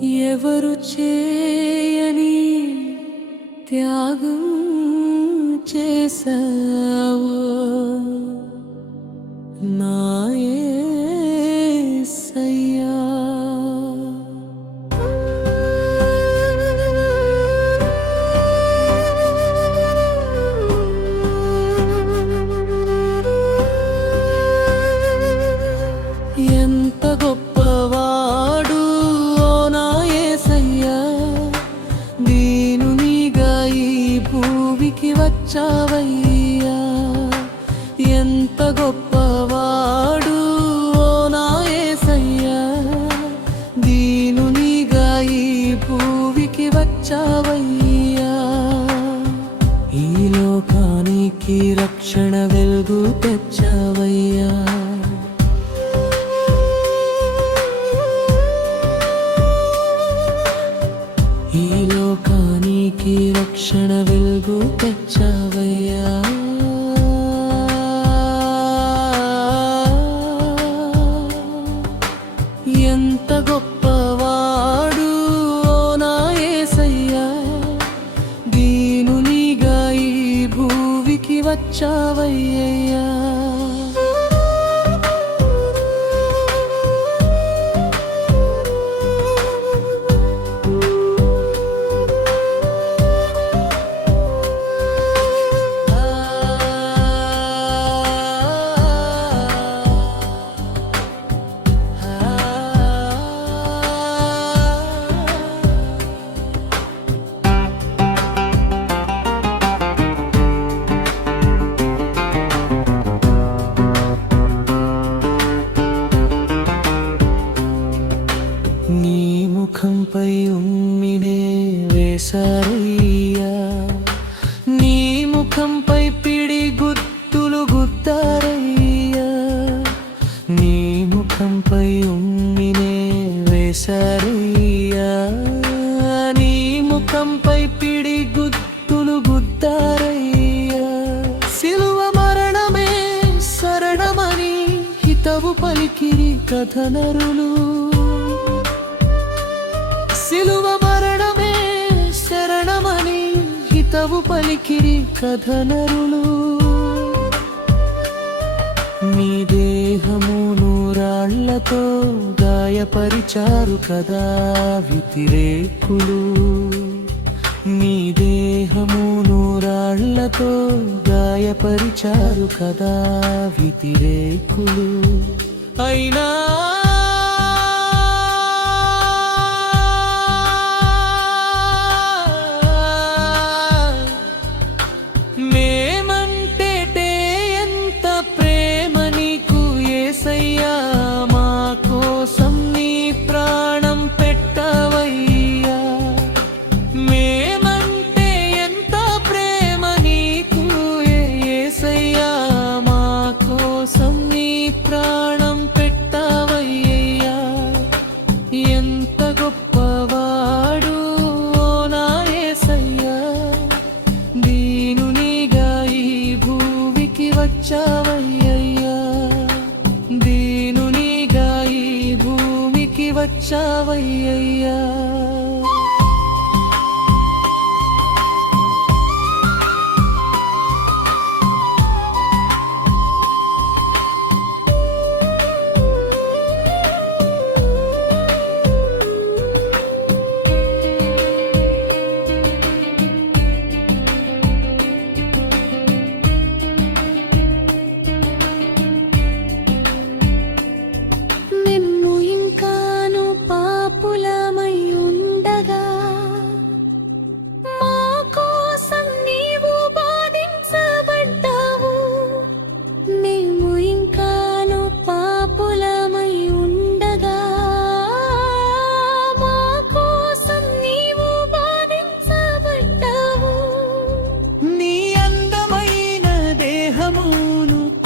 ఎవరు చేయని త్యాగం చేసావు నా యేసయ్యా. ఎంత గొప్పవాడు ఓ నా యేసయ్యా, దీనునిగా ఈ భూమికి వచ్చావయ్యా. ఎంత గొప్పవాడు ఓ నా యేసయ్యా, దీనునిగా ఈ భూమికి వచ్చావయ్యా. ఈ లోకానికి రక్షణ వెలుగు తెచ్చావయ్యా. ఈ లోకానికి రక్షణ వెలుగు తెచ్చావయ్యా. ఎంత గొప్పవాడు ఓ నా యేసయ్యా, దీనునిగా ఈ భూమికి వచ్చావయ్యా. నీ ముఖంపై ఉమ్మినే వేశారయ్యా, నీ ముఖంపై పిడి గుర్తులు గుద్దారయ్యా. నీ ముఖంపై ఉమ్మినే వేశారయ్యా, నీ ముఖంపై పిడి గుర్తులు గుద్దారయ్యా. సిలువ మరణమే శరణమని హితవు పలికిరి కథనరులు. సిలువ మరణమే శరణమని హితవు పలికిరి కథనరులు. మీ దేహమును రాళ్లతో గాయపరిచారు కదా వ్యతిరేకులు. మీ దేహమును రాళ్లతో గాయపరిచారు కదా వ్యతిరేకులు. అయినా ఎంత గొప్పవాడు ఓ నా యేసయ్యా, దీనునిగా ఈ భూమికి వచ్చావయ్యా. దీనునిగా ఈ భూమికి వచ్చావయ్యా.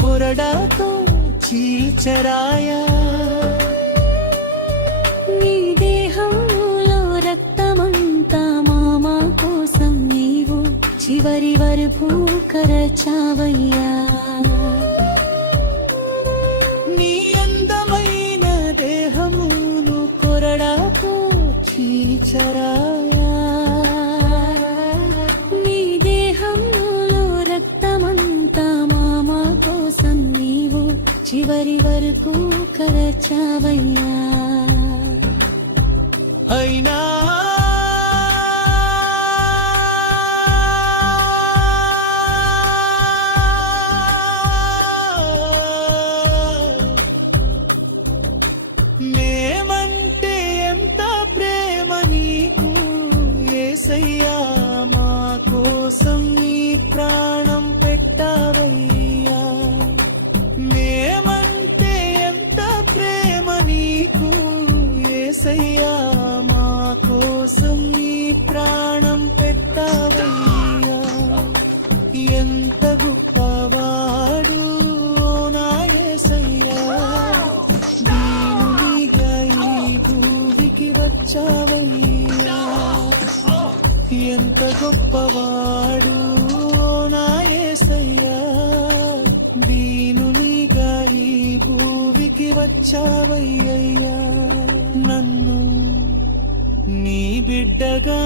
కొరడాతో చీల్చరాయా. నీ దేహంలో రక్తమంతా మామా కోసం నీవు చివరి వరకు కరచావయ్యా. నీ అందమైన దేహమును కొరడాతో చీ కరచావయ్యా అయినా మేమంటే ఎంత ప్రేమ నీకు యేసయ్యా మా కోసం నీ ప్రాణం పెట్టావయ్యా మేమంటే ఎంత ప్రేమ నీకు యేసయ్యా మా కోసం నీ ప్రాణం పెట్టావయ్యా ఎంత గొప్పవాడు నా యేసయ్యా దీనునిగా ఈ భూమికి వచ్చావయ్యా ఎంత గొప్పవాడు నా యేసయ్యా దీనునిగా ఈ భూమికి వచ్చావయ్యా నన్ను నీ బిడ్డగా